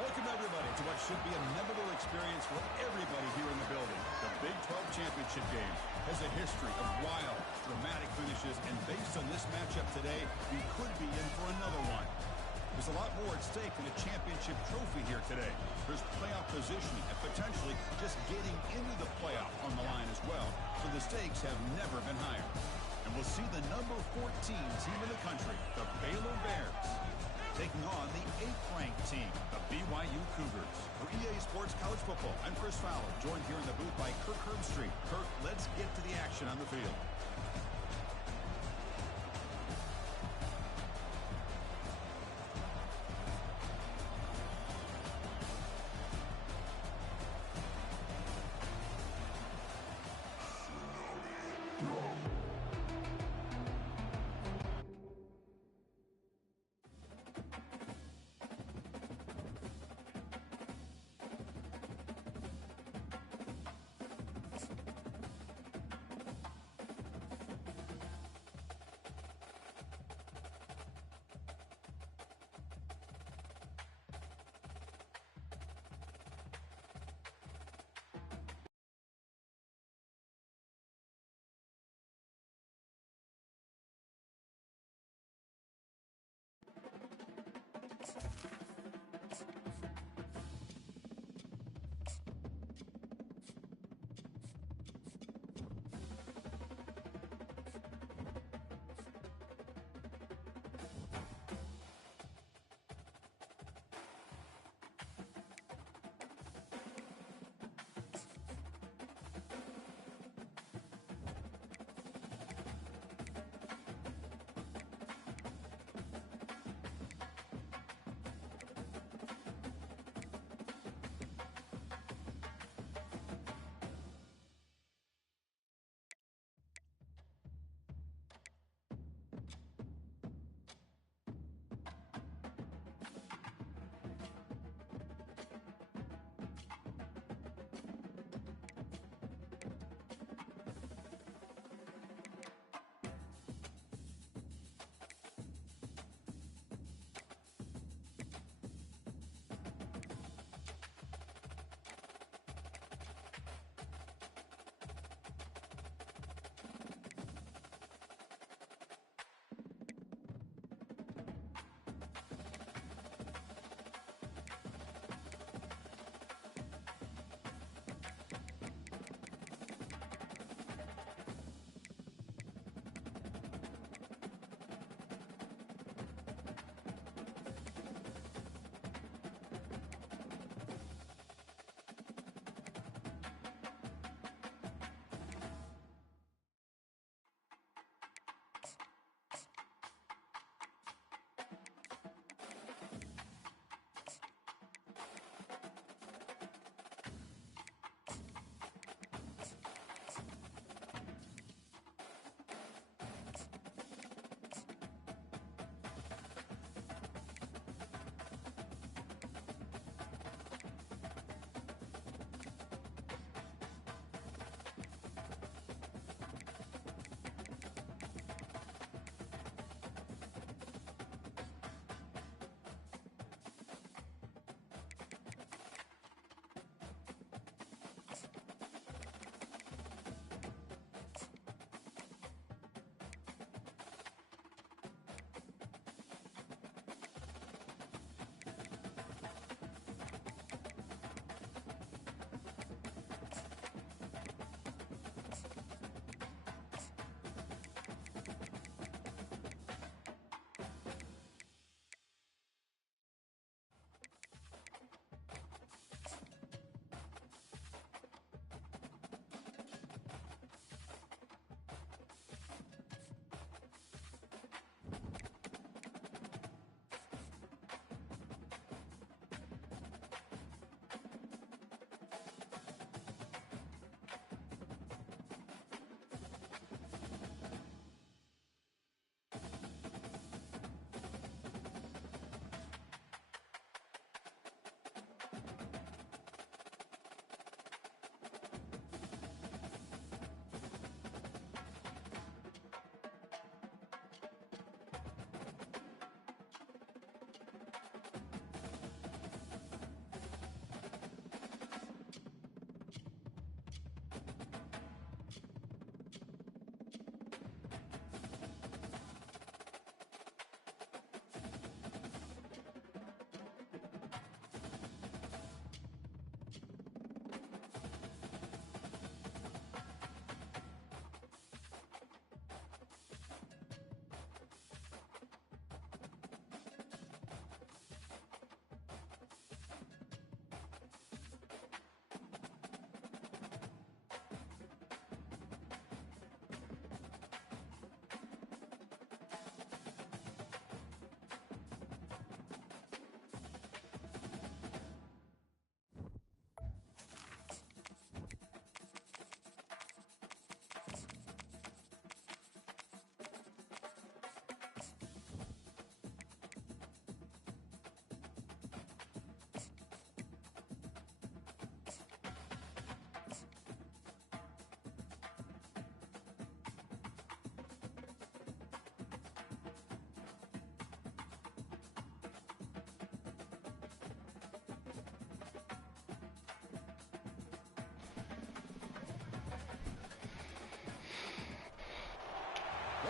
Welcome, everybody, to what should be a memorable experience for everybody here in the building. The Big 12 Championship game has a history of wild, dramatic finishes, and based on this matchup today, we could be in for another one. There's a lot more at stake than a championship trophy here today. There's playoff positioning and potentially just getting into the playoff on the line as well, so the stakes have never been higher. And we'll see the number 14 team in the country, the Baylor Bears, taking on the 8th-ranked team, the BYU Cougars. For EA Sports College Football, I'm Chris Fowler, joined here in the booth by Kirk Herbstreit. Kirk, let's get to the action on the field.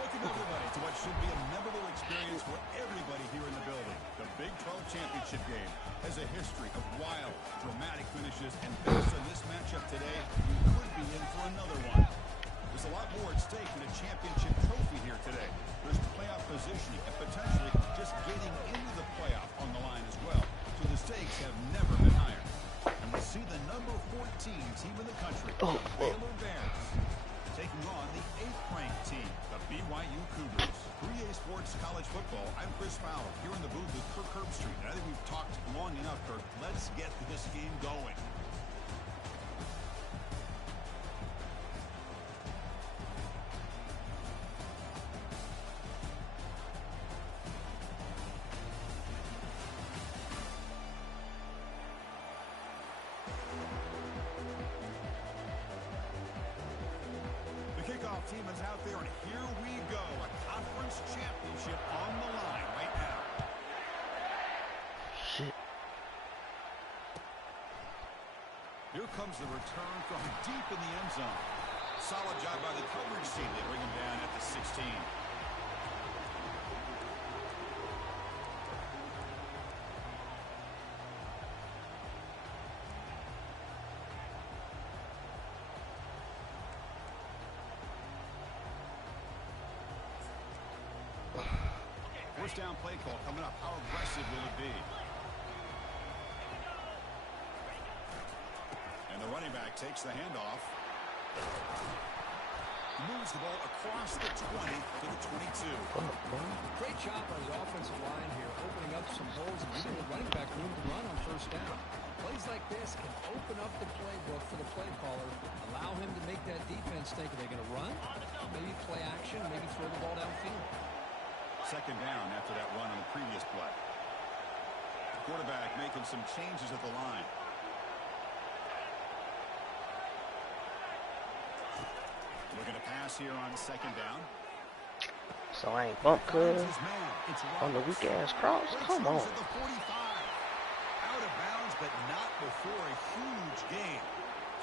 Welcome, everybody, to what should be a memorable experience for everybody here in the building. The Big 12 Championship game has a history of wild, dramatic finishes, and based on this matchup today, we could be in for another one. There's a lot more at stake than a championship trophy here today. There's playoff positioning and potentially just getting into the playoff on the line as well. So the stakes have never been higher. And we see the number 14 team in the country, the Baylor Bears, taking on the 8th-ranked team, the BYU Cougars. 3A Sports College Football, I'm Chris Fowler, here in the booth with Kirk Herbstreit. And I think we've talked long enough, Kirk. Let's get this game going. Kickoff team is out there, and here we go. A conference championship on the line right now. Shit. Here comes the return from deep in the end zone. Solid job by the coverage team. They bring him down at the 16. First down play call coming up. How aggressive will it be? And the running back takes the handoff. Moves the ball across the 20 to the 22. Great job by the offensive line here, opening up some holes and giving the running back room to run on first down. Plays like this can open up the playbook for the play caller, allow him to make that defense think, are they going to run? Maybe play action, maybe throw the ball downfield. Second down after that run on the previous play. The quarterback making some changes at the line. Looking to pass here on second down. So I ain't bump cuz on the weak ass cross. Come on. Out of bounds, but not before a huge gain.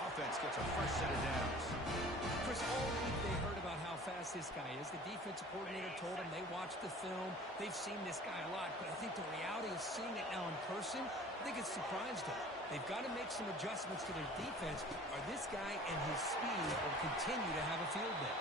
Offense gets a fresh set of downs. Chris, all week they heard about how fast this guy is. The defensive coordinator told them they watched the film. They've seen this guy a lot, but I think the reality of seeing it now in person, I think it's surprised them. They've got to make some adjustments to their defense, or this guy and his speed will continue to have a field day.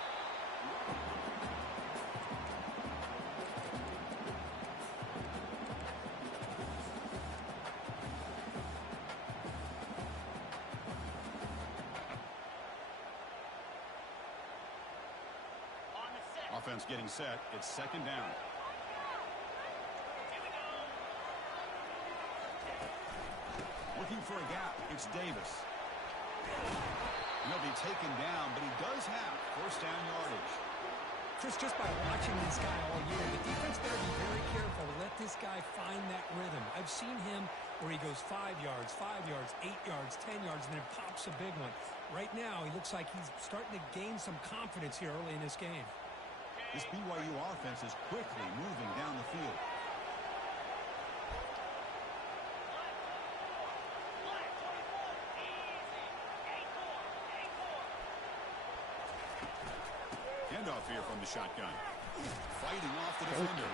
Offense getting set. It's second down. Looking for a gap. It's Davis. He'll be taken down, but he does have first down yardage. Chris, just by watching this guy all year, the defense better be very careful to let this guy find that rhythm. I've seen him where he goes 5 yards, 8 yards, 10 yards, and then pops a big one. Right now, he looks like he's starting to gain some confidence here early in this game. This BYU offense is quickly moving down the field. Handoff here from the shotgun. Fighting off the defender.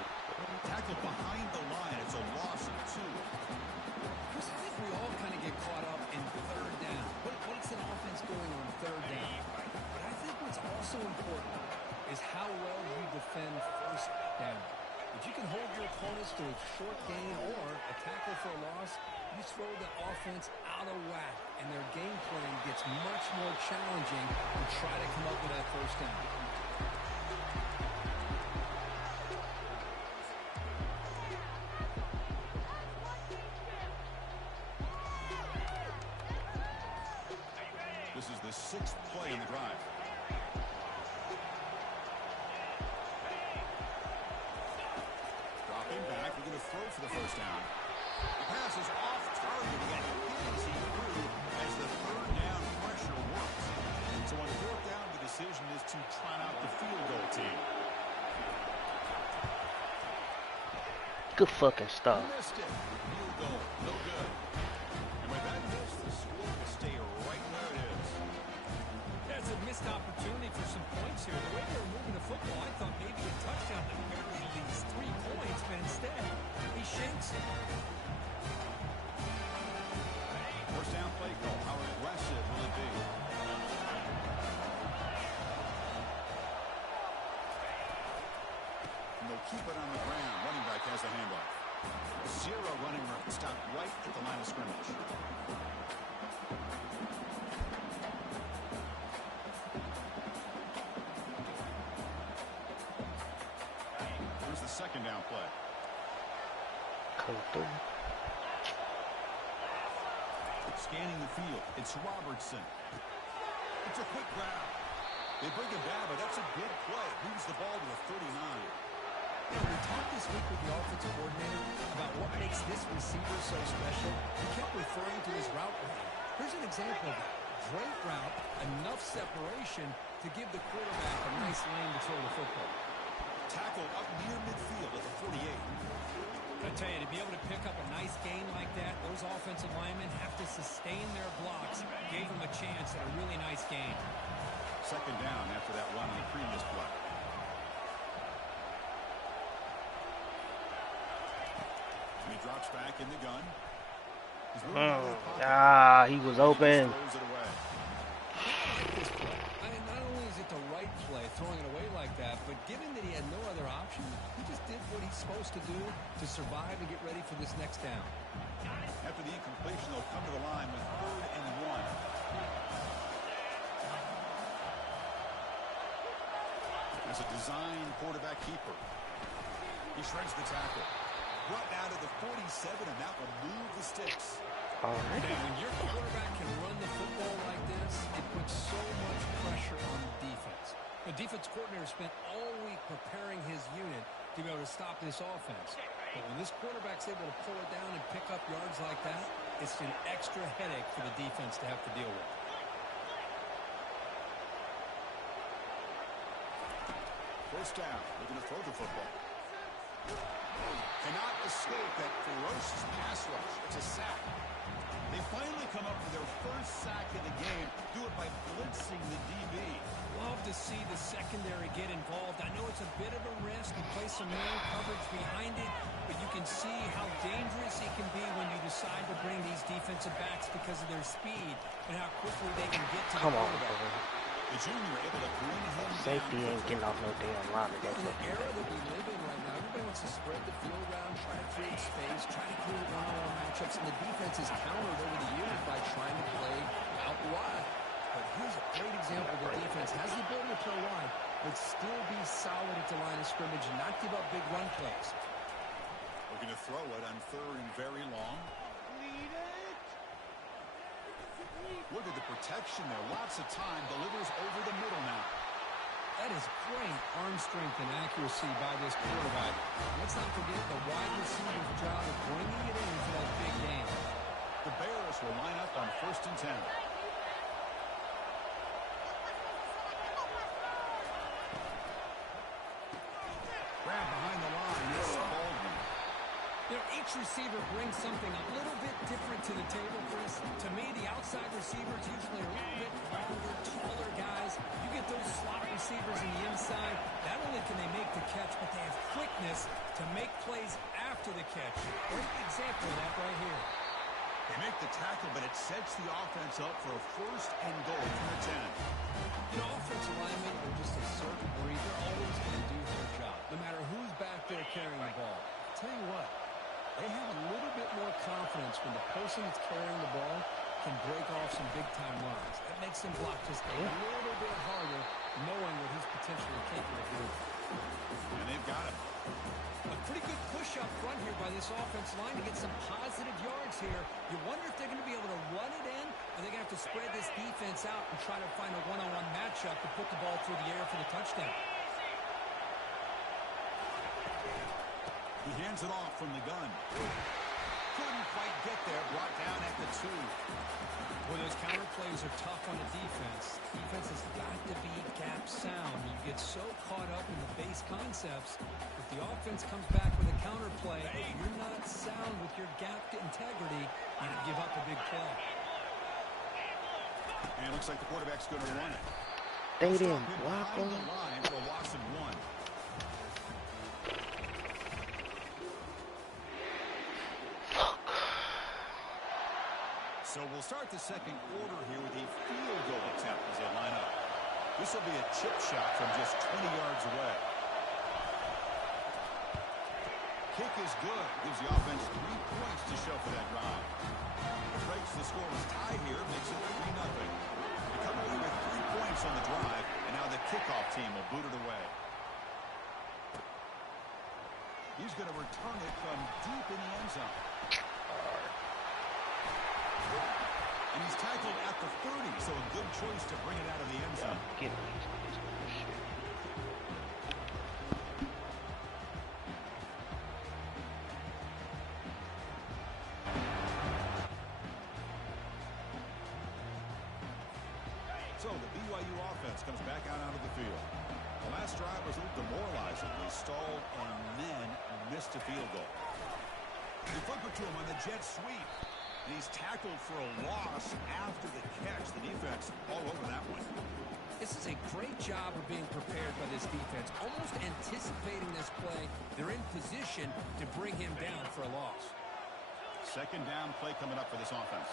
Tackled behind the line. It's a loss of 2. Chris, I think we all kind of get caught up in third down. What's an offense doing on third down? But I think what's also important is how well you defend first down. If you can hold your opponents to a short gain or a tackle for a loss, you throw the offense out of whack, and their game plan gets much more challenging to try to come up with that first down. This is the 6th play in the drive. Dropping back, we're going to throw for the first down. The pass is off target. He got hit as he threw as the third down pressure works. So on fourth down, the decision is to trot out the field goal team. Good fucking stuff. Missed it. Field goal, no good. And with that miss, the score will stay right where it is. That's a missed opportunity for some points here. The way they were moving the football, I thought maybe of scrimmage. Here's the second down play. Come through. Scanning the field, it's Robertson. It's a quick grab. They bring him down, but that's a good play. Moves the ball to the 39. You know, we talked this week with the offensive coordinator about what makes this receiver so special. He kept referring to his route running. Here's an example of that. Great route, enough separation to give the quarterback a nice lane to throw the football. Tackle up near midfield at the 48. I tell you, to be able to pick up a nice gain like that, those offensive linemen have to sustain their blocks. Gave them a chance at a really nice gain. Second down after that run on the previous play. He drops back in the gun. He was open. Throws it away. I like this play. Not only is it the right play, throwing it away like that, but given that he had no other option, he just did what he's supposed to do to survive and get ready for this next down. After the incompletion, they'll come to the line with 3rd and 1. As a design quarterback keeper, he shreds the tackle. Brought down to the 47, and that will move the sticks. All right. Now, when your quarterback can run the football like this, it puts so much pressure on the defense. The defense coordinator spent all week preparing his unit to be able to stop this offense. But when this quarterback's able to pull it down and pick up yards like that, it's an extra headache for the defense to have to deal with. First down, looking to throw the football. Cannot escape that ferocious pass rush. It's a sack. They finally come up with their first sack of the game. Do it by blitzing the DB. Love to see the secondary get involved. I know it's a bit of a risk and play some man coverage behind it, but you can see how dangerous it can be when you decide to bring these defensive backs because of their speed and how quickly they can get to the quarterback. The junior able to bring him Safety ain't getting off no damn line against In the him. era that we live in right now, everybody wants to spread the field around, try to create space, try to create one-on-one matchups, and the defense is countered over the years by trying to play out wide. But here's a great example. The defense has the ability to play wide, but still be solid at the line of scrimmage and not give up big run plays. Looking to throw it on 3rd and very long. Look at the protection there. Lots of time. Delivers over the middle now. That is great arm strength and accuracy by this quarterback. Let's not forget the wide receiver's job of bringing it in for that big game. The Bears will line up on 1st and 10. Grab behind the line. It's Baldwin. You know, each receiver brings something a little bit different to the table, Chris. To me, the outside receiver is usually a little bit longer, taller guys. You get those slot receivers in the inside. Not only can they make the catch, but they have quickness to make plays after the catch. Great example of that right here. They make the tackle, but it sets the offense up for a 1st and goal from the 10. You know, offensive linemen are just a certain breed. They're always going to do their job, no matter who's back there carrying the ball. I'll tell you what. They have a little bit more confidence when the person that's carrying the ball can break off some big-time runs. That makes them block just a little bit harder, knowing what he's potentially capable of doing. And they've got him. A pretty good push up front here by this offensive line to get some positive yards here. You wonder if they're going to be able to run it in, or they're going to have to spread this defense out and try to find a one-on-one matchup to put the ball through the air for the touchdown. He hands it off from the gun. Couldn't quite get there. Brought down at the 2. Well, those counter plays are tough on the defense. Defense has got to be gap sound. You get so caught up in the base concepts. If the offense comes back with a counter play, if you're not sound with your gap integrity, you give up a big play. And it looks like the quarterback's going to run it. They didn't block him. The line for a loss of 1. So we'll start the second quarter here with a field goal attempt as they line up. This will be a chip shot from just 20 yards away. Kick is good. Gives the offense 3 points to show for that drive. Breaks the scoreless tie here. Makes it 3-0. They come away with 3 points on the drive, and now the kickoff team will boot it away. He's going to return it from deep in the end zone. And he's tackled at the 30, so a good choice to bring it out of the end zone. Get me this shit. So the BYU offense comes back out onto the field. The last drive was a little demoralizing. They stalled and then missed a field goal. They flip it to him on the jet sweep. And he's tackled for a loss after the catch. The defense all over that one. This is a great job of being prepared by this defense, almost anticipating this play. They're in position to bring him down for a loss. Second down play coming up for this offense.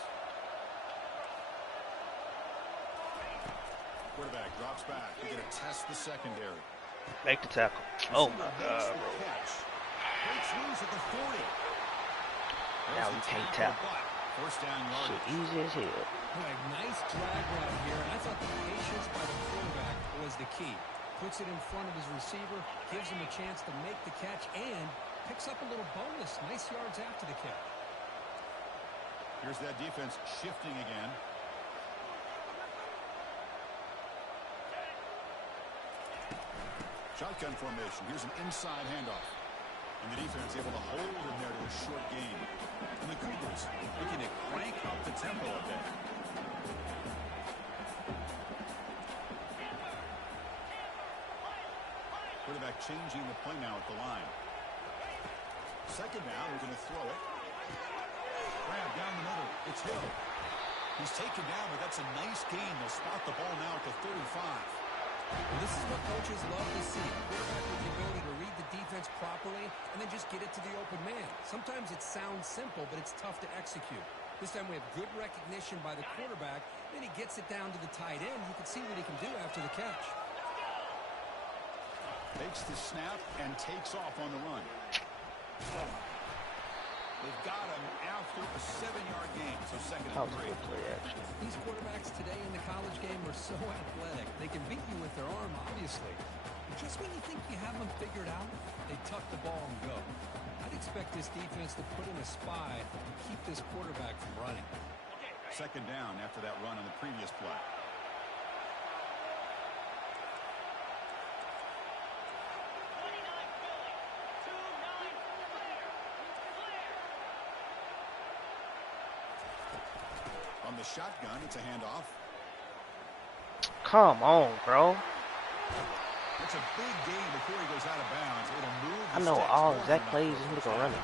Quarterback drops back. They're going to test the secondary. Make the tackle. Oh, my God, bro. Breaks loose at the 40. Now we can't tackle. First down yard. Shit easy as hell. Right, nice drag route here, and I thought the patience by the quarterback was the key. Puts it in front of his receiver, gives him a chance to make the catch, and picks up a little bonus. Nice yards after the catch. Here's that defense shifting again. Shotgun formation. Here's an inside handoff. And the defense able to hold him there to a short gain. And the Cougars looking to crank up the tempo a bit. Quarterback changing the play now at the line. Second down, we're going to throw it. Grab down the middle. It's Hill. He's taken down, but that's a nice gain. They'll spot the ball now at the 35. Well, this is what coaches love to see. A quarterback with the ability to read the defense properly and then just get it to the open man. Sometimes it sounds simple, but it's tough to execute. This time we have good recognition by the quarterback. Then he gets it down to the tight end. You can see what he can do after the catch. Takes the snap and takes off on the run. They've got him after a 7-yard gain, so second and 3. These quarterbacks today in the college game are so athletic. They can beat you with their arm, obviously. But just when you think you have them figured out, they tuck the ball and go. I'd expect this defense to put in a spy and keep this quarterback from running. Second down after that run on the previous play. On the shotgun, it's a handoff. Come on, bro. It's a big gain before he goes out of bounds. It'll move. I know all exact plays and who's gonna run it.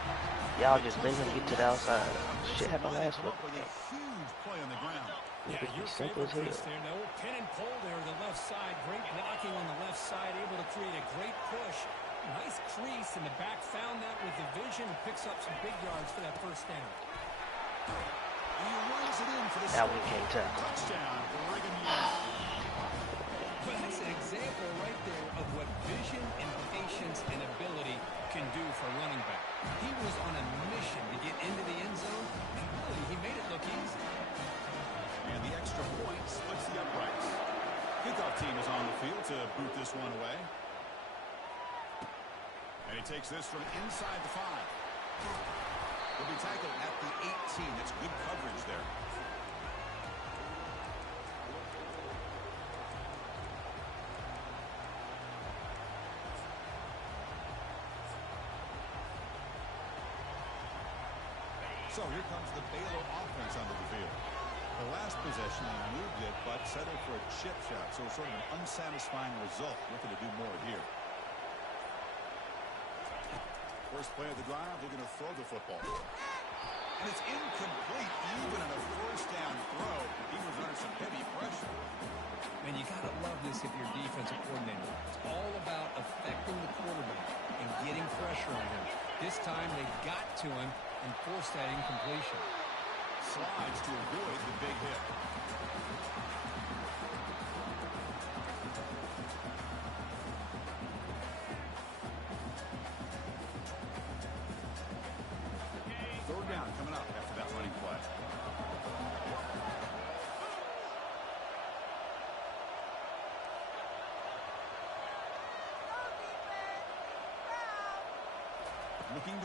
Y'all just let him get to the outside. Shit happened last week. With a huge play on the ground. Yeah, your favorite place there. No pin and pull there to the left side. Great blocking on the left side. Able to create a great push. Nice crease in the back. Found that with the vision and picks up some big yards for that first down. And he runs it in for the now we can't tell. touchdown for Brigham Young. But that's an example right there of what vision and patience and ability can do for running back. He was on a mission to get into the end zone, and really, he made it look easy. And the extra point splits the uprights. Kickoff team is on the field to boot this one away. And he takes this from inside the 5. He'll be tackled at the 18. That's good coverage there. So here comes the Baylor offense onto the field. The last possession, they moved it, but settled for a chip shot. So sort of an unsatisfying result. Looking to do more here. First play of the drive, they're going to throw the football. And it's incomplete, even on a first down throw. He was under some heavy pressure. Man, you got to love this if you're a defensive coordinator. It's all about affecting the quarterback and getting pressure on him. This time, they got to him and forced that incompletion. Slides to avoid the big hit.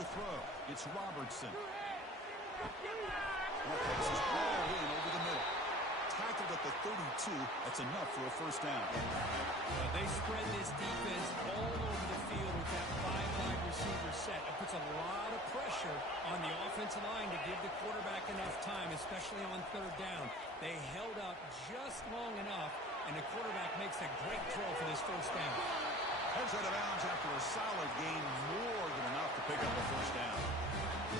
to throw. It's Robertson. That passes all in over the middle. Tackled at the 32. That's enough for a first down. They spread this defense all over the field with that 5 wide receiver set. It puts a lot of pressure on the offensive line to give the quarterback enough time, especially on third down. They held up just long enough, and the quarterback makes a great throw for this first down. Heads out of bounds after a solid gain, more than enough to pick up the first down.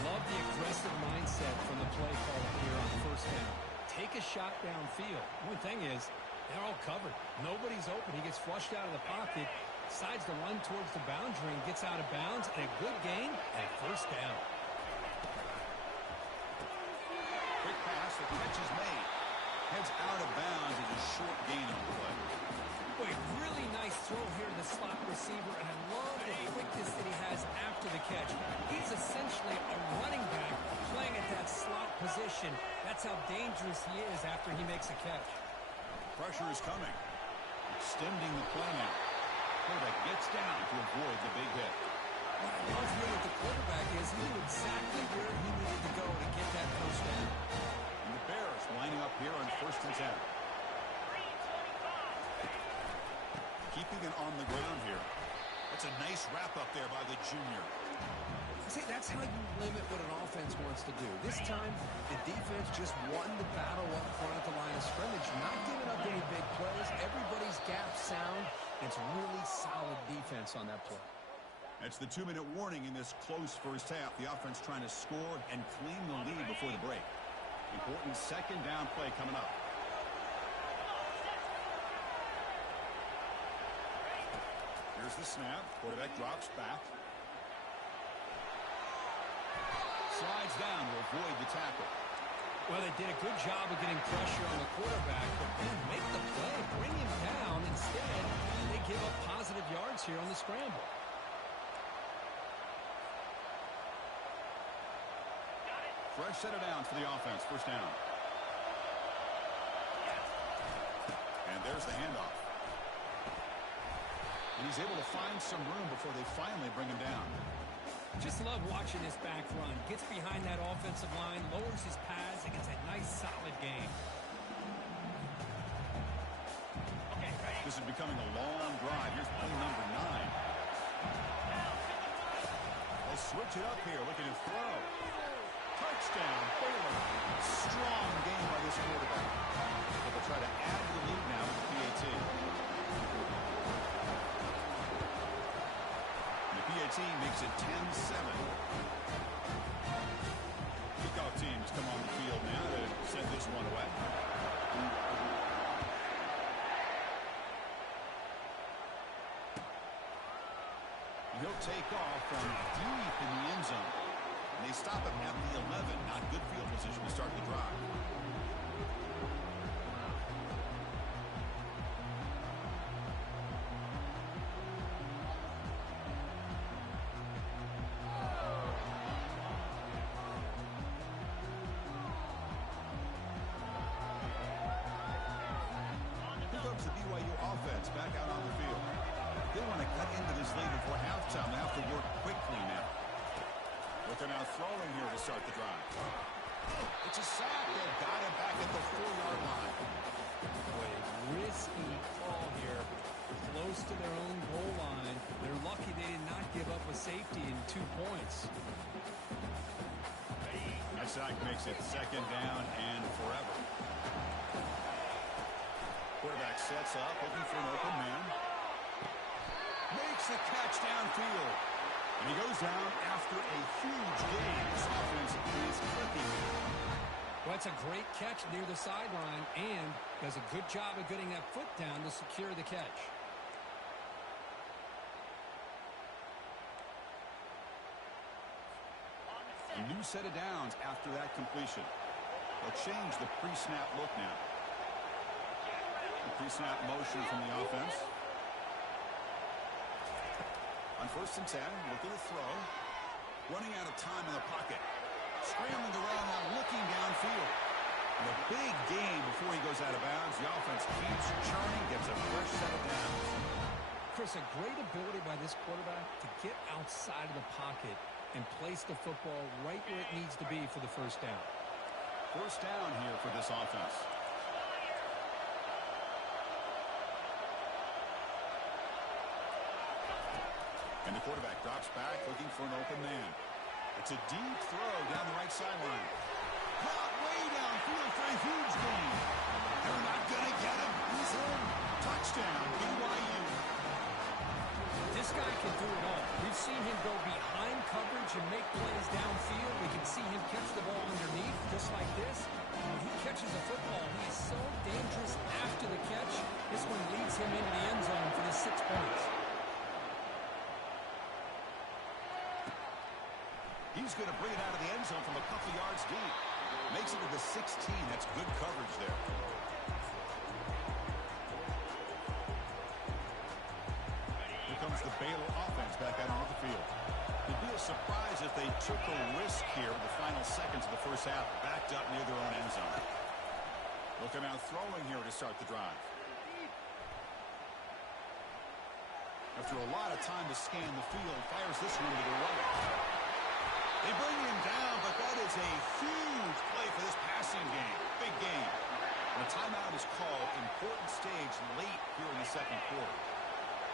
Love the aggressive mindset from the play caller here on first down. Take a shot downfield. One thing is, they're all covered. Nobody's open. He gets flushed out of the pocket, decides to run towards the boundary and gets out of bounds, and a good gain and a first down. Quick pass, the catch is made. Heads out of bounds as a short gain on the play. Boy, really nice throw here to the slot receiver, and I love the quickness that he has after the catch. He's essentially a running back playing at that slot position. That's how dangerous he is after he makes a catch. Pressure is coming. Extending the play now. Quarterback gets down to avoid the big hit. What I love here with the quarterback is he knew exactly where he needed to go to get that first down. And the Bears lining up here on 1st and 10. Keeping it on the ground here. That's a nice wrap up there by the junior. See, that's how you limit what an offense wants to do. This time, the defense just won the battle up front at the line of scrimmage, not giving up any big plays. Everybody's gap sound. It's really solid defense on that play. That's the 2-minute warning in this close first half. The offense trying to score and claim the lead before the break. Important second down play coming up. Here's the snap. Quarterback drops back. Slides down to avoid the tackle. Well, they did a good job of getting pressure on the quarterback, but then make the play, bring him down. Instead, they give up positive yards here on the scramble. Fresh set of downs for the offense. First down. And there's the handoff. And he's able to find some room before they finally bring him down. Just love watching this back run. Gets behind that offensive line, lowers his pads, and gets a nice, solid gain. This is becoming a long drive. Here's play number 9. They'll switch it up here, looking to throw. Touchdown, Baylor. Strong game by this quarterback. They'll try to add to the lead now with the PAT. PAT makes it 10-7. Kickoff teams come on the field now to send this one away. He'll take off from deep in the end zone. And they stop him at the 11. Not good field position to start the drive. Back out on the field. They want to cut into this lead before halftime. They have to work quickly now. But they're now throwing here to start the drive. It's a sack. They've got him back at the 4-yard line. Boy, risky call here. Close to their own goal line. They're lucky they did not give up a safety in 2 points. That sack makes it second down and forever. Quarterback sets up, looking for an open man. Makes the catch downfield. And he goes down after a huge gain. This offense is clicking. Well, it's a great catch near the sideline and does a good job of getting that foot down to secure the catch. A new set of downs after that completion. They'll change the pre-snap look now. The pre-snap motion from the offense. On 1st and 10, looking to throw. Running out of time in the pocket. Scrambling around now, looking downfield. And a big gain before he goes out of bounds. The offense keeps churning, gets a fresh set of downs. Chris, a great ability by this quarterback to get outside of the pocket and place the football right where it needs to be for the first down. First down here for this offense. And the quarterback drops back, looking for an open man. It's a deep throw down the right sideline. Caught way downfield for a huge gain. They're not going to get him. He's in. Touchdown, BYU. This guy can do it all. We've seen him go behind coverage and make plays downfield. We can see him catch the ball underneath, just like this. When he catches a football, he is so dangerous after the catch. This one leads him into the end zone for the 6 points. He's going to bring it out of the end zone from a couple yards deep. Makes it to the 16. That's good coverage there. Here comes the Baylor offense back out onto the field. It'd be a surprise if they took a risk here in the final seconds of the first half, backed up near their own end zone. Looking out throwing here to start the drive. After a lot of time to scan the field, fires this one to the right. They bring him down, but that is a huge play for this passing game. Big game. And a timeout is called. Important stage late here in the second quarter.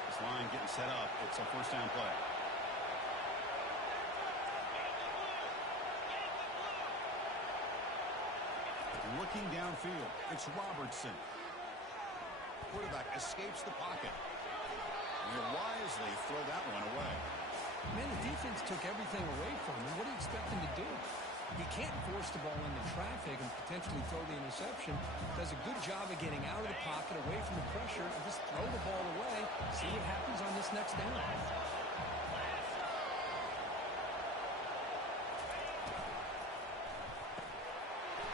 This line getting set up. It's a first down play. Looking downfield. It's Robertson. Quarterback escapes the pocket. And he'll wisely throw that one away. Man, the defense took everything away from him. What do you expect him to do? He can't force the ball into traffic and potentially throw the interception. Does a good job of getting out of the pocket, away from the pressure, and just throw the ball away. See what happens on this next down.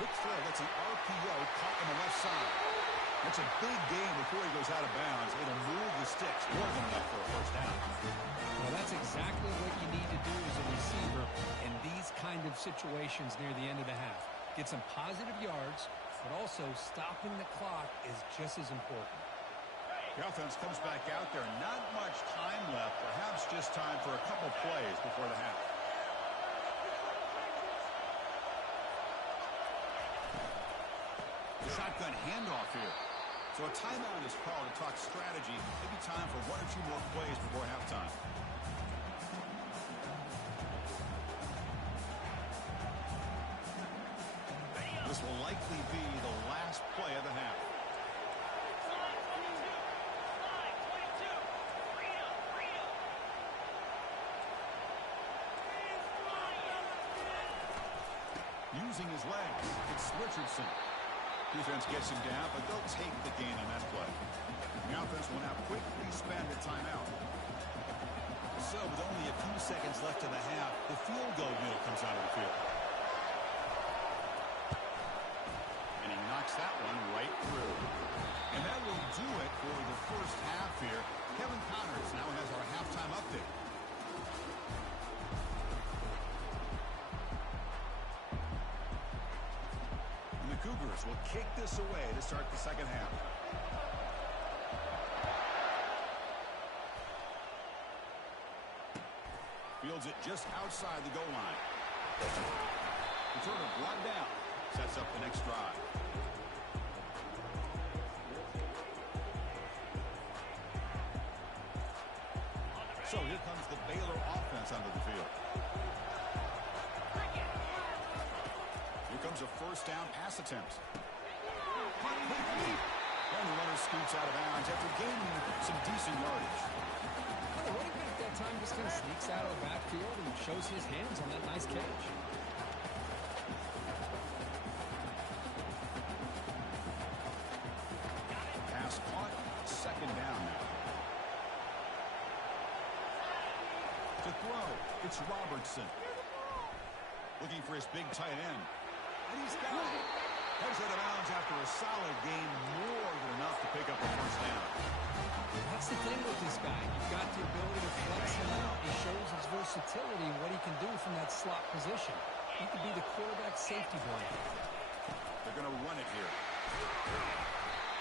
Quick throw. That's an RPO caught on the left side. That's a big gain before he goes out of bounds. It'll move the sticks more than enough for a first down. Well, that's exactly what you need to do as a receiver in these kind of situations near the end of the half. Get some positive yards, but also stopping the clock is just as important. The offense comes back out there. Not much time left. Perhaps just time for a couple plays before the half. The shotgun handoff here. So a timeout is called to talk strategy. Maybe time for one or two more plays before halftime. This will likely be the last play of the half. Using his legs, it's Richardson. Defense gets him down, but they'll take the gain on that play. The offense will now quickly spend a timeout. So with only a few seconds left in the half, the field goal wheel comes out of the field. And he knocks that one right through. And that will do it for the first half here. Kevin Connors now has our halftime update. Cougars will kick this away to start the second half. Fields it just outside the goal line. Returner brought down. Sets up the next drive. So here comes the Baylor offense onto the field. Comes a first down pass attempt. And the runner scoots out of bounds after gaining some decent yardage. Well, the running back that time just kind of sneaks out of the backfield and shows his hands on that nice catch. Pass caught. Second down now. To throw, it's Robertson. Looking for his big tight end. And he's got it. Heads out of bounds after a solid gain, more than enough to pick up a first down. That's the thing with this guy. You've got the ability to flex him out. He shows his versatility and what he can do from that slot position. He could be the quarterback safety blanket. They're going to run it here.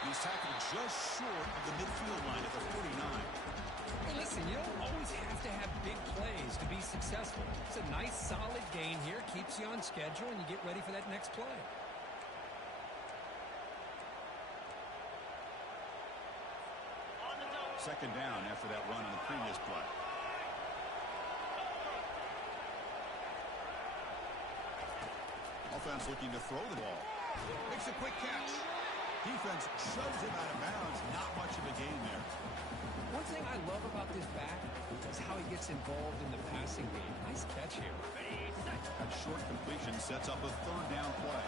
He's tackled just short of the midfield line at the 49. Hey, listen, you don't always have to have big plays to be successful. It's a nice, solid gain here. Keeps you on schedule, and you get ready for that next play. Second down after that run on the previous play. Offense looking to throw the ball. Makes a quick catch. Defense shoves him out of bounds. Not much of a gain there. One thing I love about this back is how he gets involved in the passing game. Nice catch here. That short completion sets up a third down play.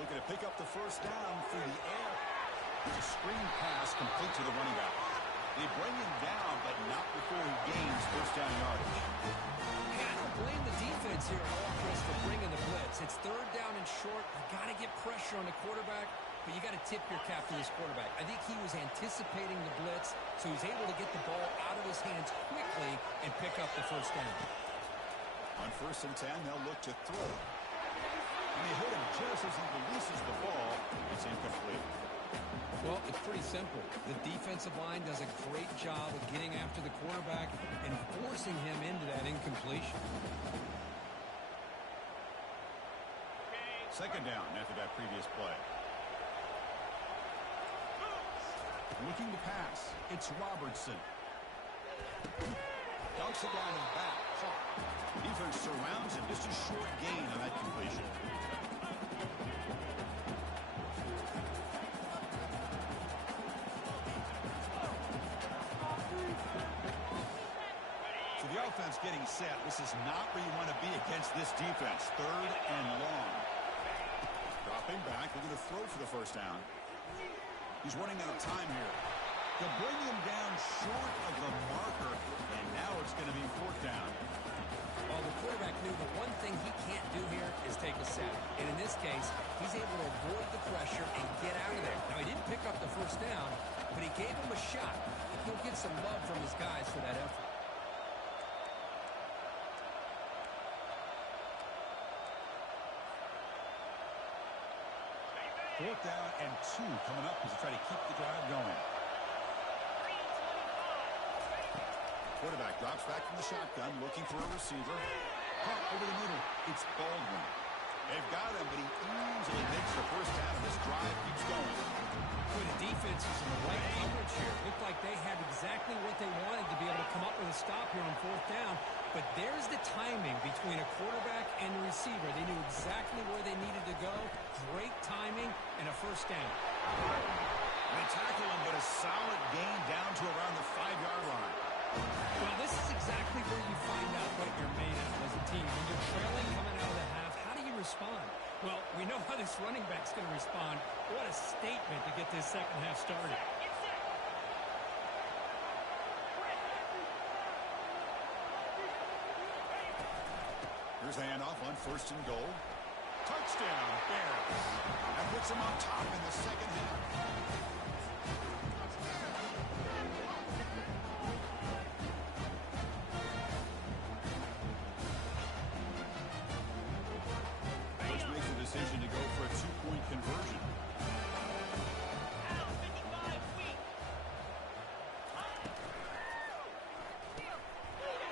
Looking to pick up the first down through the air. A screen pass complete to the running back. They bring him down, but not before he gains first down yardage. Hey, I don't blame the defense here at all, Chris, for bringing the blitz. It's third down and short. You got to get pressure on the quarterback, but you got to tip your cap to this quarterback. I think he was anticipating the blitz, so he's able to get the ball out of his hands quickly and pick up the first down. On 1st and 10, they'll look to throw. And they hit him just as he releases the ball. It's incomplete. Well, it's pretty simple. The defensive line does a great job of getting after the quarterback and forcing him into that incompletion. Second down after that previous play. Looking to pass. It's Robertson. Dunks it down and back. Defense surrounds him. Just a short gain on that completion. So the offense getting set. This is not where you want to be against this defense. Third and long. Dropping back. Looking to throw for the first down. He's running out of time here. They'll bring him down short of the marker, and now it's going to be fourth down. Well, the quarterback knew the one thing he can't do here is take a sack. And in this case, he's able to avoid the pressure and get out of there. Now, he didn't pick up the first down, but he gave him a shot. He'll get some love from his guys for that effort. Fourth down and 2 coming up as they try to keep the drive going. Quarterback drops back from the shotgun, looking for a receiver. Caught over the middle. It's Baldwin. They've got him, but he easily makes the first down, and this drive keeps going. Boy, the defense is in the right coverage here. Looked like they had exactly what they wanted to be able to come up with a stop here on fourth down. But there's the timing between a quarterback and the receiver. They knew exactly where they needed to go. Great timing and a first down. They tackle him, but a solid gain down to around the 5-yard line. Well, this is exactly where you find out what you're made of as a team. When you're trailing coming out of the half, how do you respond? Well, we know how this running back's going to respond. What a statement to get this second half started. Here's the handoff on 1st and goal. Touchdown, Bears. That puts them on top in the second half. Coach makes the decision to go for a 2-point conversion.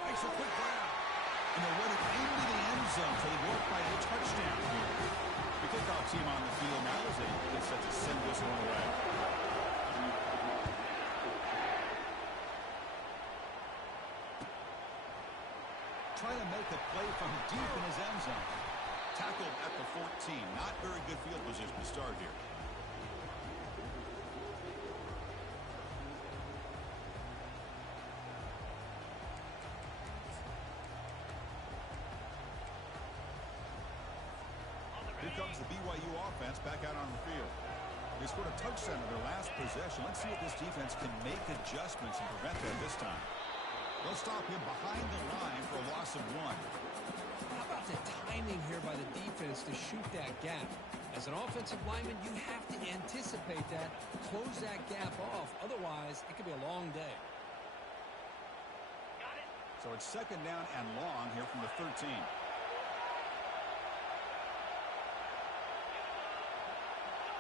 Makes a quick grab. And they run it into the end zone, so they work by a touchdown here. The kickoff team on the field now as they get set to send this one away. Trying to make a play from deep in his end zone. Tackled at the 14. Not very good field position to start here. Here comes the BYU offense back out on the field. They scored a touchdown in their last possession. Let's see if this defense can make adjustments and prevent that this time. They'll stop him behind the line for a loss of 1. How about the timing here by the defense to shoot that gap? As an offensive lineman, you have to anticipate that, close that gap off. Otherwise, it could be a long day. So it's second down and long here from the 13.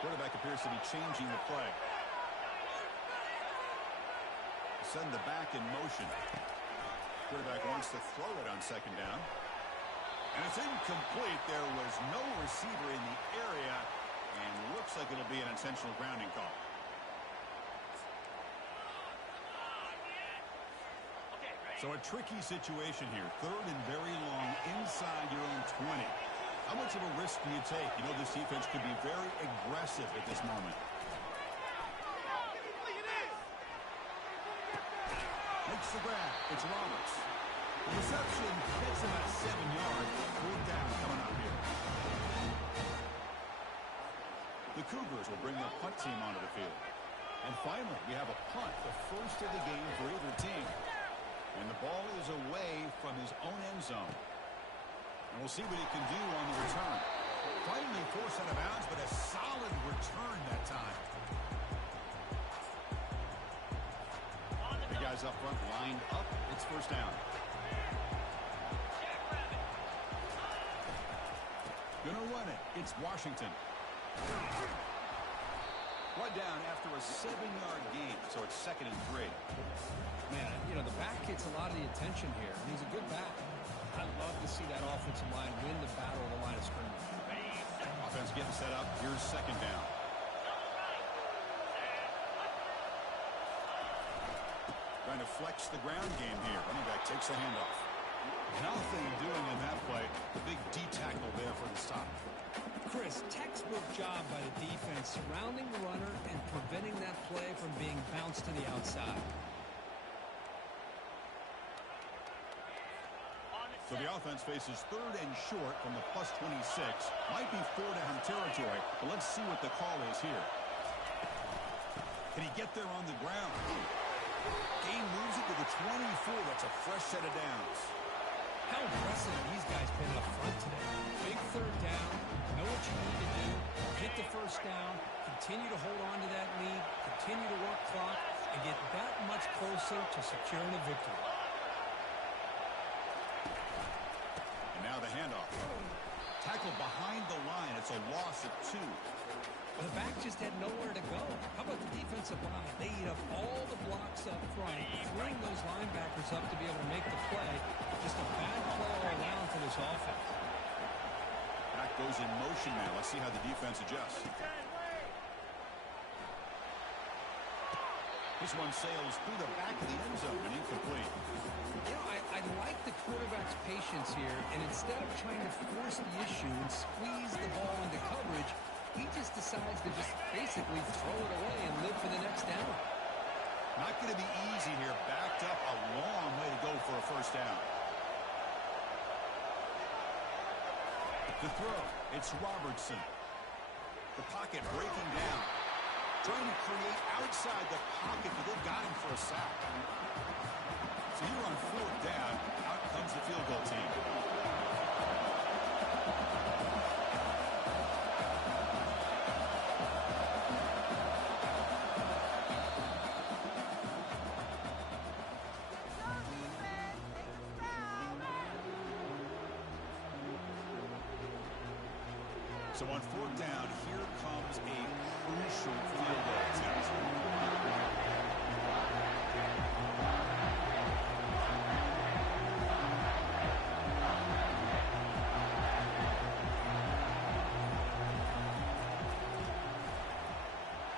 Quarterback appears to be changing the play. Send the back in motion. Quarterback wants to throw it on second down. And it's incomplete. There was no receiver in the area. And looks like it'll be an intentional grounding call. So a tricky situation here. Third and very long inside your own 20. How much of a risk do you take? You know this defense could be very aggressive at this moment. Makes the grab. It's Roberts. The reception gets him at 7 yards. Fourth down coming up here. The Cougars will bring their punt team onto the field. And finally, we have a punt, the first of the game for either team. And the ball is away from his own end zone. And we'll see what he can do on the return. Finally forced out of bounds, but a solid return that time. The guys up front lined up. It's first down. Gonna run it. It's Washington. One down after a 7-yard gain, so it's second and 3. Man, you know, the back gets a lot of the attention here, and he's a good back. I love to see that offensive line win the battle of the line of scrimmage. Offense getting set up. Here's second down. Trying to flex the ground game here. Running back takes the handoff. Nothing doing in that play. The big D tackle there for the stop. Chris, textbook job by the defense, surrounding the runner and preventing that play from being bounced to the outside. So the offense faces third and short from the plus 26. Might be 4-down territory, but let's see what the call is here. Can he get there on the ground? Gain moves it to the 24. That's a fresh set of downs. How impressive have these guys been up front today? Big third down, know what you need to do, get the first down, continue to hold on to that lead, continue to work clock, and get that much closer to securing a victory. And now the handoff. Tackle behind the line. It's a loss of 2. Well, the back just had nowhere to go. How about the defensive line? They eat up all the blocks up front, freeing those linebackers up to be able to make the play. Just a bad play all around for this offense. Back goes in motion now. Let's see how the defense adjusts. This one sails through the back of the end zone and incomplete. You know, I like the quarterback's patience here, and instead of trying to force the issue and squeeze the ball into coverage, he just decides to just basically throw it away and live for the next down. Not going to be easy here. Backed up a long way to go for a first down. The throw. It's Robertson. The pocket breaking down. Trying to create outside the pocket, but they've got him for a sack. So here on fourth down, out comes the field goal team. So on fourth down, here comes a crucial field goal attempt.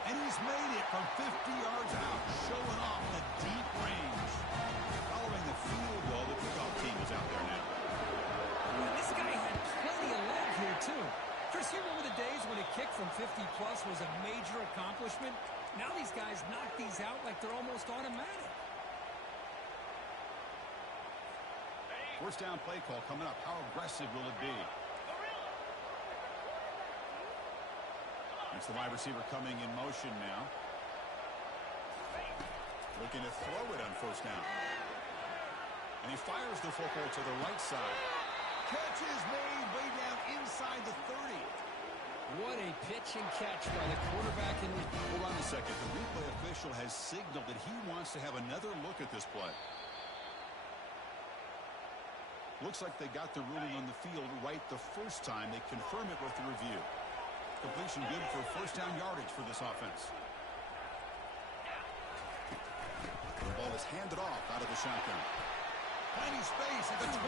And he's made it from 50 yards out, showing off the deep range. Following the field goal, the kickoff team is out there now. Well, this guy had plenty of leg here, too. Chris, you remember the days when a kick from 50-plus was a major accomplishment? Now these guys knock these out like they're almost automatic. First down play call coming up. How aggressive will it be? It's the wide receiver coming in motion now. Looking to throw it on first down. And he fires the football to the right side. Catch is made way down inside the 30. What a pitch and catch by the quarterback. Hold on a second. The replay official has signaled that he wants to have another look at this play. Looks like they got the ruling on the field right the first time. They confirm it with the review. Completion good for first down yardage for this offense. The ball is handed off out of the shotgun. Tiny space at the 20.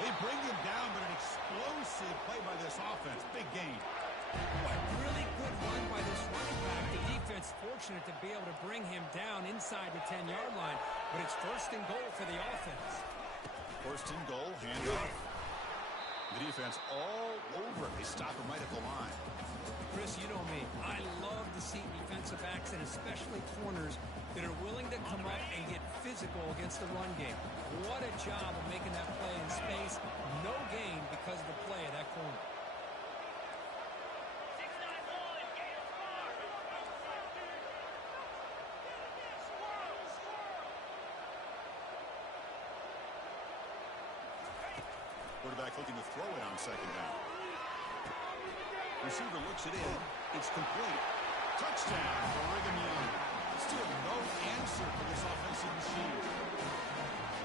They bring him down, but an explosive play by this offense. Big gain. What really good run by this running back. The defense fortunate to be able to bring him down inside the 10-yard line, but it's first and goal for the offense. First and goal, handoff. The defense all over it. They stop him right at the line. Chris, you know me. I love to see defensive backs and especially corners that are willing to come up and get physical against the run game. What a job of making that play in space. No gain because of the play of that corner. Quarterback looking to throw it on second down. Receiver looks it in. It's complete. Touchdown for Brigham Young. Still no answer for this offensive machine.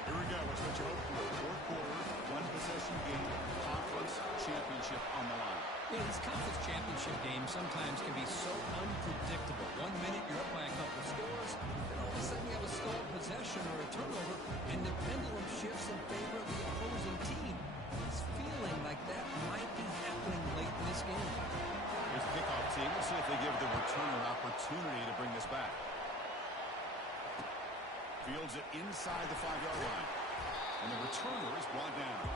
Here we go. It's what you hope for. Fourth quarter, one possession game, conference championship on the line. Yeah, these conference championship games sometimes can be so unpredictable. 1 minute you're up by a couple scores, and all of a sudden you have a stolen possession or a turnover, and the pendulum shifts in favor of the opposing team. It's feeling like that might be happening late in this game. Here's the kickoff team. Let's see if they give the returner an opportunity to bring this back. Fields it inside the 5-yard line. And the returner is brought down.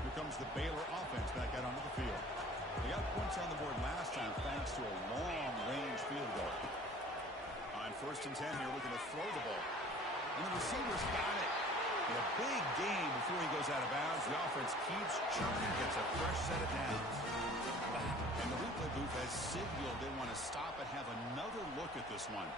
Here comes the Baylor offense back out onto the field. They got points on the board last time thanks to a long-range field goal. On first and 10 here, looking to throw the ball. And the receiver's got it. In a big game before he goes out of bounds. The offense keeps churning, gets a fresh set of downs. And the replay booth has signaled they want to stop and have another look at this one.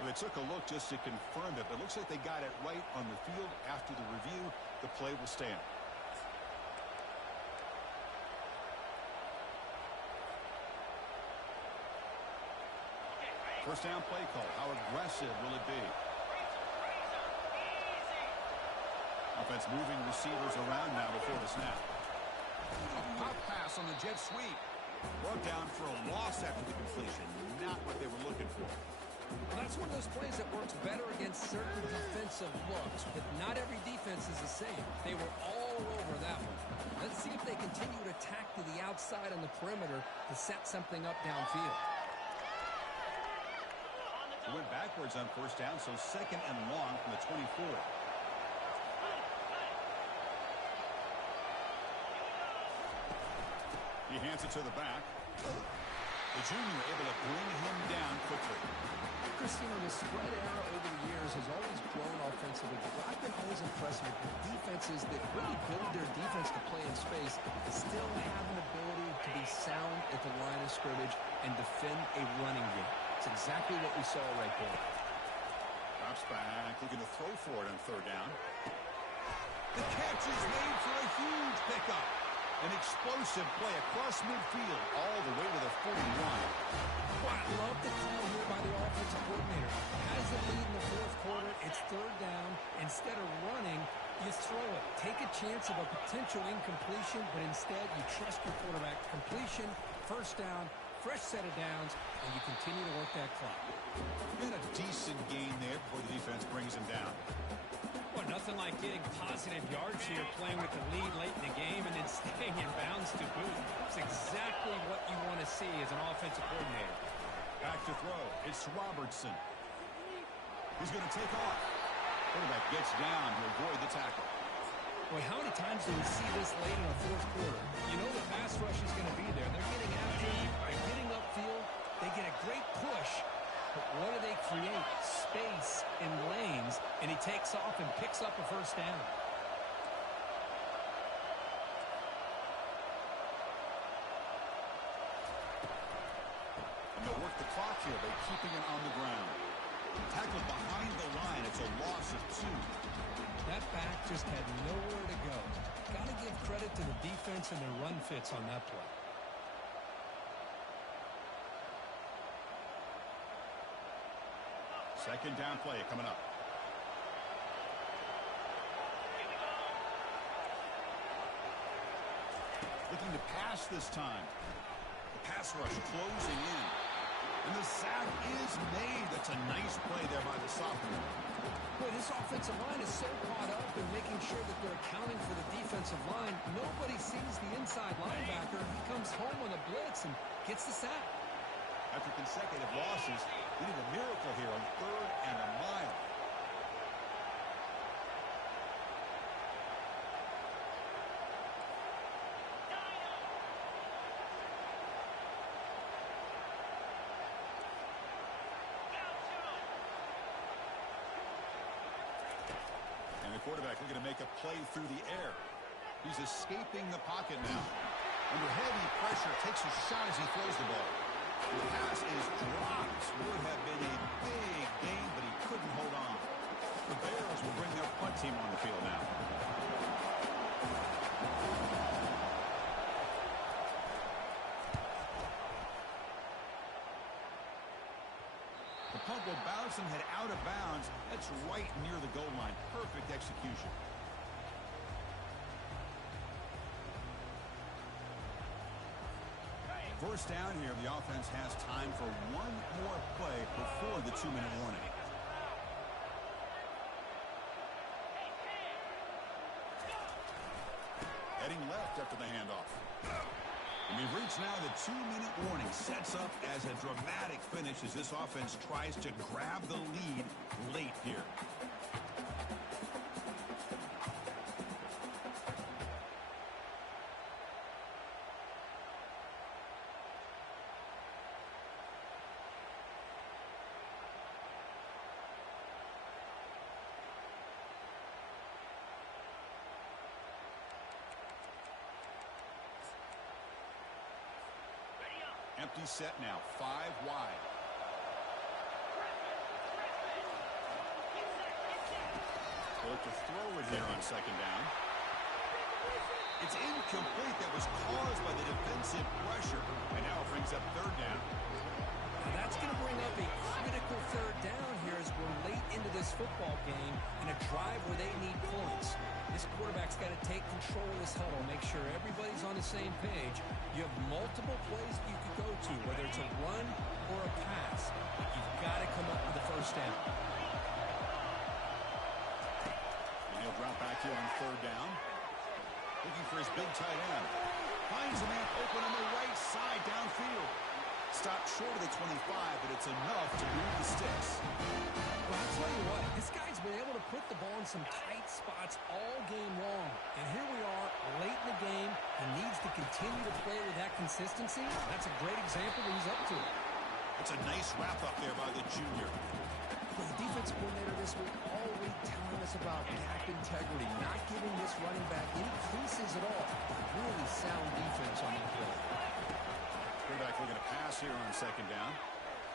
Well, they took a look just to confirm it, but it looks like they got it right on the field. After the review, the play will stand. First down play call. How aggressive will it be? Offense moving receivers around now before the snap. A pop pass on the jet sweep. Brought down for a loss after the completion. Not what they were looking for. Well, that's one of those plays that works better against certain defensive looks, but not every defense is the same. They were all over that one. Let's see if they continue to attack to the outside on the perimeter to set something up downfield. They went backwards on first down, so second and long from the 24. He hands it to the back. The junior able to bring him down quickly. Chris, the spread era over the years has always grown offensively, but I've been always impressed with defenses that really build their defense to play in space, still have an ability to be sound at the line of scrimmage and defend a running game. It's exactly what we saw right there. Drops back, looking to throw for it on third down. The catch is made for a huge pickup. An explosive play across midfield all the way to the 41. Well, I love the call here by the offensive coordinator. Has the lead in the fourth quarter. It's third down. Instead of running, you throw it. Take a chance of a potential incompletion, but instead you trust your quarterback. Completion, first down, fresh set of downs, and you continue to work that clock. Been a decent gain there before the defense brings him down. Well, nothing like getting positive yards here, playing with the lead late in the game and then staying in bounds to boot. It's exactly what you want to see as an offensive coordinator. Back to throw. It's Robertson. He's going to take off. Quarterback gets down to avoid the tackle. Boy, how many times do we see this late in the fourth quarter? You know the pass rush is going to be there. They're getting after him. They're getting upfield. They get a great push. But what do they create? Space in lanes, and he takes off and picks up a first down. here by keeping it on the ground. Tackled behind the line. It's a loss of 2. That back just had nowhere to go. Got to give credit to the defense and their run fits on that play. Second down play coming up. Looking to pass this time. The pass rush closing in. And the sack is made. That's a nice play there by the sophomore. Boy, this offensive line is so caught up in making sure that they're accounting for the defensive line. Nobody sees the inside linebacker. He comes home on the blitz and gets the sack. After consecutive losses, we need a miracle here on 3rd and a mile. And the quarterback looking to make a play through the air. He's escaping the pocket now. Under heavy pressure, takes a shot as he throws the ball. The pass is dropped. Would have been a big game, but he couldn't hold on. The Bears will bring their punt team on the field now. The punt will bounce and head out of bounds. That's right near the goal line. Perfect execution. First down here, the offense has time for one more play before the 2-minute warning. Heading left after the handoff. And we've reached now the 2-minute warning. Sets up as a dramatic finish as this offense tries to grab the lead late here. Empty set now, 5 wide. They'll look to throw it here on 2nd down. It's incomplete. That was caused by the defensive pressure. And now it brings up 3rd down. Now that's going to bring up a critical 3rd down here as we're late into this football game in a drive where they need points. This quarterback's got to take control of this huddle, make sure everybody's on the same page. You have multiple plays that you could go to, whether it's a run or a pass. You've got to come up with the 1st down. And he'll drop back here on 3rd down. Looking for his big tight end. Finds a man open on the right side downfield. Stopped short of the 25, but it's enough to move the sticks. Well, I'll tell you what, this guy's been able to put the ball in some tight spots all game long. And here we are, late in the game. He needs to continue to play with that consistency. That's a great example that he's up to. It's a nice wrap-up there by the junior. Well, the defense coordinator this week all week telling us about gap integrity, not giving this running back any creases at all. Really sound defense on that play. Quarterback looking to pass here on 2nd down.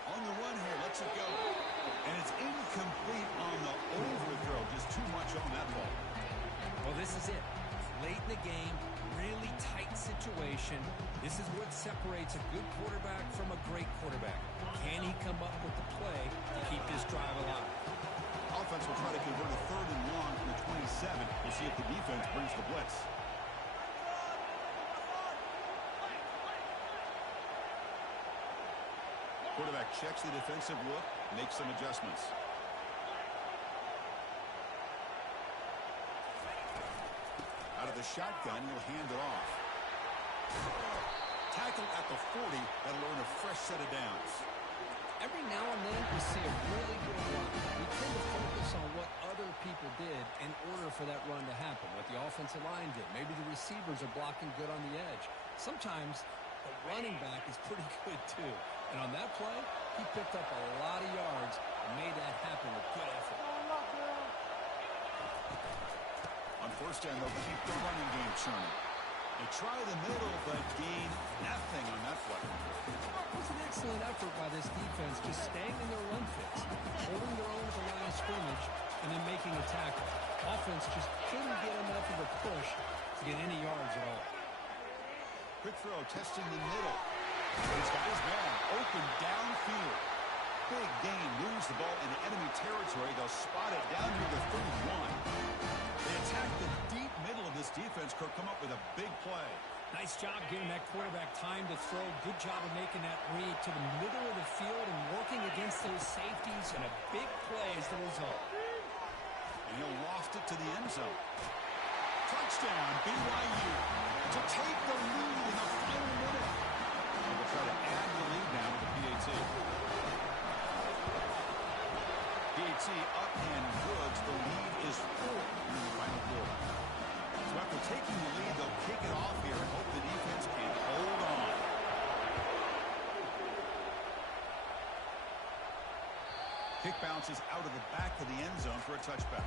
On the run here, lets it go. And it's incomplete on the overthrow. Just too much on that ball. Well, this is it. Late in the game, really tight situation. This is what separates a good quarterback from a great quarterback. Can he come up with the play to keep this drive alive? Offense will try to convert a 3rd and long from the 27. We'll see if the defense brings the blitz. Quarterback checks the defensive look, makes some adjustments. Out of the shotgun, he'll hand it off. Tackled at the 40, that'll earn a fresh set of downs. Every now and then we see a really good run. We tend to focus on what other people did in order for that run to happen, what the offensive line did. Maybe the receivers are blocking good on the edge. Sometimes the running back is pretty good too. And on that play, he picked up a lot of yards and made that happen with good effort. On 1st down, they'll keep the running game churning. They try the middle, but gain nothing on that play. It was an excellent effort by this this defense just staying in their run fits, holding their own at the line of scrimmage, and then making a tackle. Offense just couldn't get enough of a push to get any yards at all. Quick throw, testing the middle. He's got his man open downfield. Big gain, moves the ball into enemy territory. They'll spot it down near the 31. They attack the deep middle of this defense. Could come up with a big play. Nice job getting that quarterback time to throw. Good job of making that read to the middle of the field and working against those safeties, and a big play is the result. And he'll loft it to the end zone. Touchdown, BYU, to take the lead in the final minute. And we'll try to add the lead now with the PAT. PAT up and goods. The lead is 4 in the final quarter. So after taking the lead, they'll kick it off here and hope the defense can hold on. Kick bounces out of the back of the end zone for a touchback.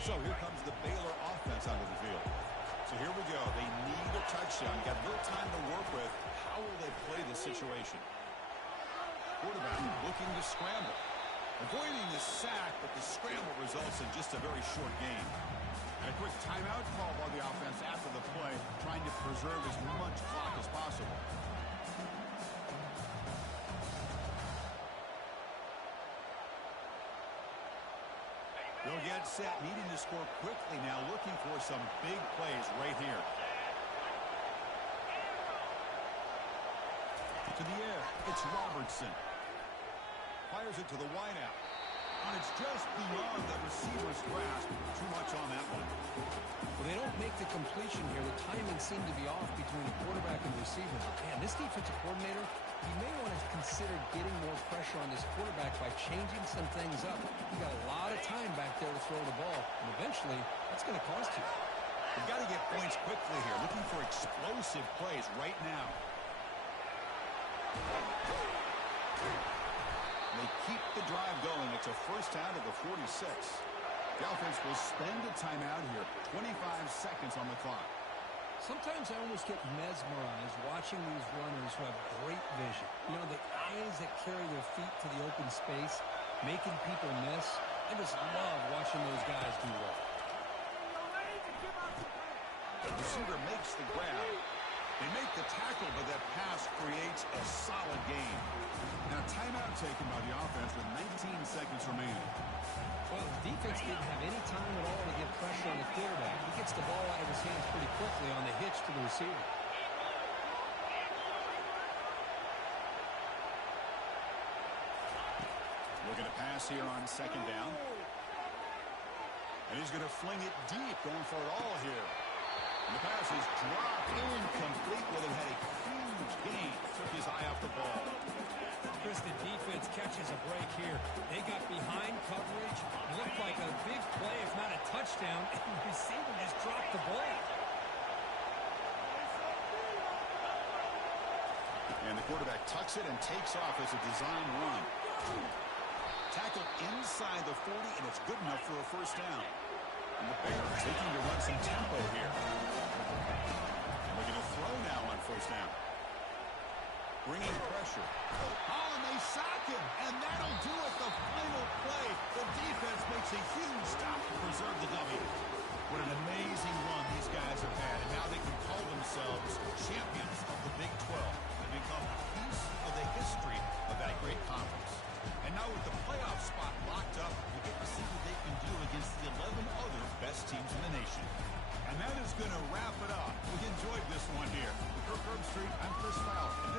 So here comes the Baylor offense onto the field. So here we go. They need a touchdown. Got a little time to work with. How will they play this situation? Quarterback looking to scramble. Avoiding the sack, but the scramble results in just a very short gain. And a quick timeout call by the offense after the play, trying to preserve as much clock as possible. They'll get set, needing to score quickly now, looking for some big plays right here. To the air, it's Robertson. Fires it to the wideout. And it's just beyond the receiver's grasp. Too much on that one. Well, they don't make the completion here. The timing seemed to be off between the quarterback and the receiver. Man, this defensive coordinator, he may want to consider getting more pressure on this quarterback by changing some things up. You got a lot of time back there to throw the ball, and eventually that's going to cost you. You've got to get points quickly here, looking for explosive plays right now. They keep the drive going. It's a first out of the 46. The offense will spend a timeout here. 25 seconds on the clock. Sometimes I almost get mesmerized watching these runners who have great vision. You know, the eyes that carry their feet to the open space, making people miss. I just love watching those guys do well. The receiver makes the grab. They make the tackle, but that pass creates a solid gain. Now, timeout taken by the offense with 19 seconds remaining. Well, the defense didn't have any time at all to get pressure on the quarterback. He gets the ball out of his hands pretty quickly on the hitch to the receiver. Looking to pass here on second down. And he's going to fling it deep, going for it all here. And the pass is dropped incomplete. Well, it had a huge gain. Took his eye off the ball. Chris, the defense catches a break here. They got behind coverage. It looked like a big play, if not a touchdown. And the receiver just dropped the ball. And the quarterback tucks it and takes off as a design run. Tackle inside the 40, and it's good enough for a first down. And the Bears taking to run some tempo here. And we're going to throw now on first down. Bringing pressure. Oh, and they sack him. And that'll do it. The final play. The defense makes a huge stop to preserve the W. What an amazing run these guys have had. And now they can call themselves champions of the Big 12 and become a piece of the history of that great conference. And now with the playoff spot locked up, we get to see what they can do against the 11 other best teams in the nation. And that is going to wrap it up. We enjoyed this one here. For Kirk Herbstreit, I'm Chris Fowler.